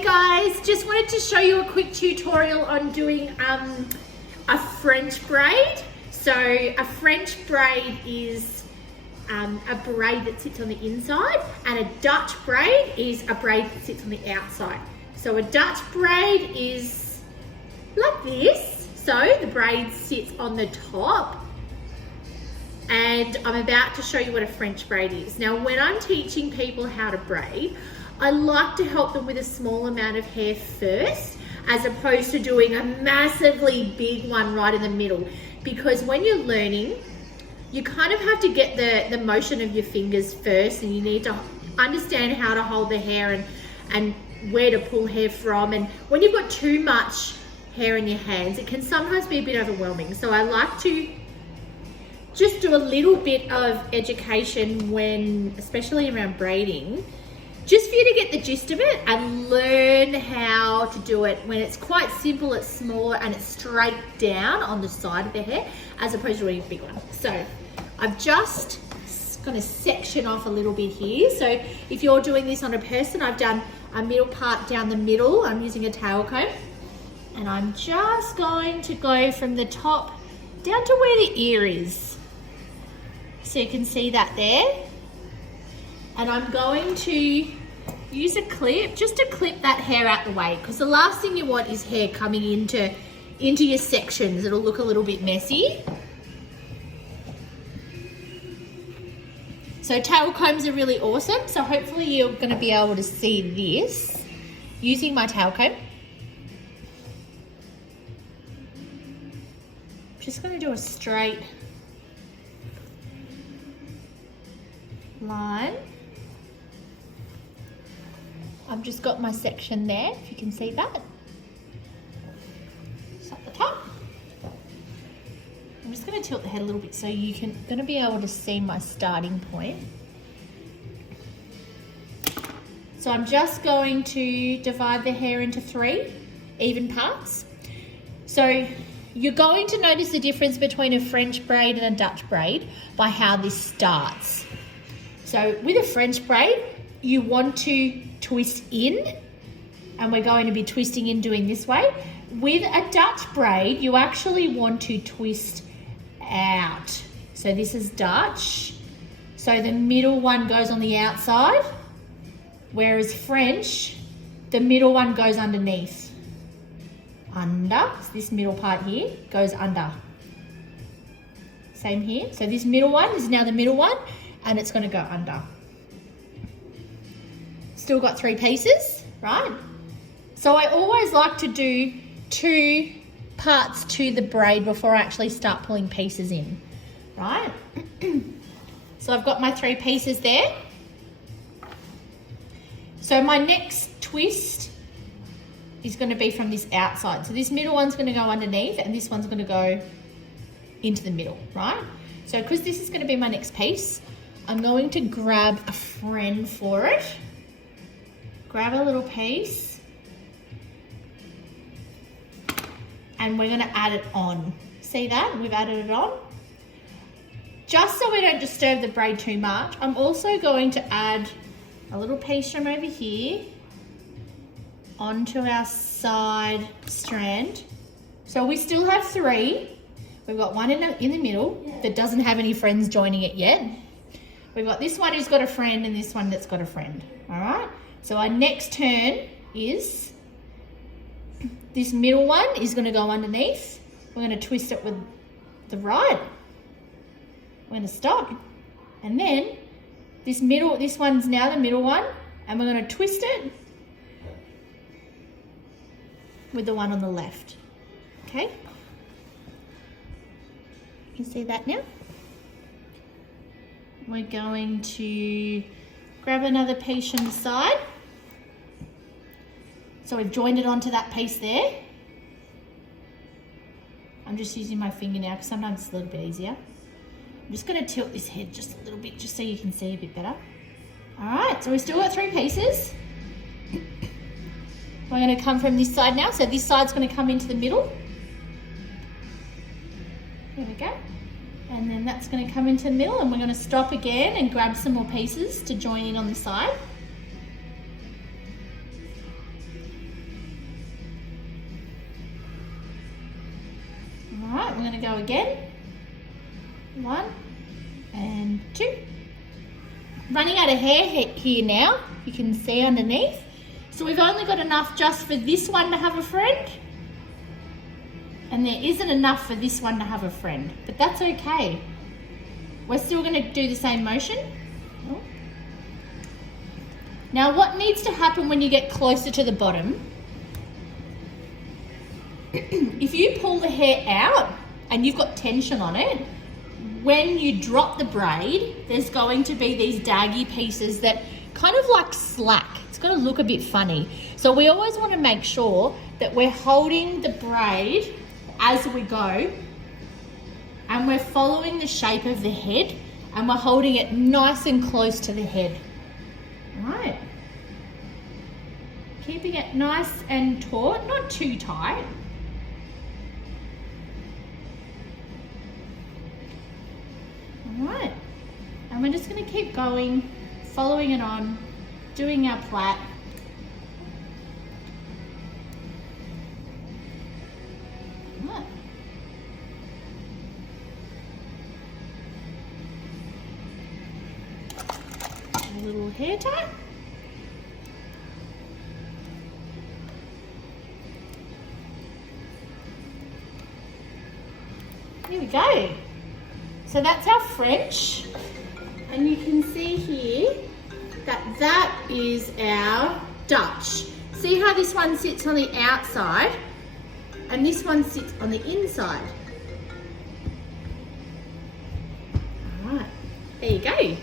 Hey guys, just wanted to show you a quick tutorial on doing a French braid. So a French braid is a braid that sits on the inside, and a Dutch braid is a braid that sits on the outside. So a Dutch braid is like this. So the braid sits on the top, and I'm about to show you what a French braid is. Now, when I'm teaching people how to braid, I like to help them with a small amount of hair first, as opposed to doing a massively big one right in the middle. Because when you're learning, you kind of have to get the motion of your fingers first, and you need to understand how to hold the hair and where to pull hair from. And when you've got too much hair in your hands, it can sometimes be a bit overwhelming. So I like to just do a little bit of education when, especially around braiding, just for you to get the gist of it and learn how to do it when it's quite simple, it's smaller, and it's straight down on the side of the hair, as opposed to doing a big one. So I've just going to section off a little bit here. So if you're doing this on a person, I've done a middle part down the middle. I'm using a tail comb, and I'm just going to go from the top down to where the ear is. So you can see that there. And I'm going to use a clip just to clip that hair out the way, because the last thing you want is hair coming into your sections. It'll look a little bit messy. So tail combs are really awesome. So hopefully you're going to be able to see this using my tail comb. Just going to do a straight line. I've just got my section there, if you can see that. Just at the top. I'm just going to tilt the head a little bit so you're going to be able to see my starting point. So I'm just going to divide the hair into 3 even parts. So you're going to notice the difference between a French braid and a Dutch braid by how this starts. So with a French braid, you want to twist in, and we're going to be twisting in doing this way. With a Dutch braid, you actually want to twist out. So this is Dutch. So the middle one goes on the outside, whereas French, the middle one goes underneath. Under, so this middle part here goes under. Same here. So this middle one is now the middle one, and it's going to go under. Still got 3 pieces, right? So I always like to do 2 parts to the braid before I actually start pulling pieces in, right? So I've got my 3 pieces there. So my next twist is going to be from this outside. So this middle one's going to go underneath, and this one's going to go into the middle, right? So because this is going to be my next piece, I'm going to grab a friend for it. Grab a little piece, and we're going to add it on. See that? We've added it on. Just so we don't disturb the braid too much, I'm also going to add a little piece from over here onto our side strand. So we still have 3. We've got one in the middle that doesn't have any friends joining it yet. We've got this one who's got a friend, and this one that's got a friend, all right? So our next turn is, this middle one is going to go underneath. We're going to twist it with the right. We're going to stop. And then this one's now the middle one, and we're going to twist it with the one on the left. Okay? You can see that now. We're going to grab another piece from the side. So we've joined it onto that piece there. I'm just using my finger now because sometimes it's a little bit easier. I'm just going to tilt this head just a little bit just so you can see a bit better. All right, so we've still got 3 pieces. We're going to come from this side now. So this side's going to come into the middle. There we go. And then that's going to come into the middle, and we're going to stop again and grab some more pieces to join in on the side. we go again. 1 and 2. Running out of hair here now, you can see underneath. So we've only got enough just for this one to have a friend. And there isn't enough for this one to have a friend, but that's okay. We're still going to do the same motion. Now what needs to happen when you get closer to the bottom, if you pull the hair out and you've got tension on it, when you drop the braid, there's going to be these daggy pieces that kind of like slack. It's going to look a bit funny. So we always want to make sure that we're holding the braid as we go, and we're following the shape of the head, and we're holding it nice and close to the head. Right. Keeping it nice and taut, not too tight. Alright. And we're just going to keep going, following it on, doing our plait. Right. A little hair tie. Here we go. So that's our French, and you can see here that that is our Dutch. See how this one sits on the outside and this one sits on the inside. All right, there you go.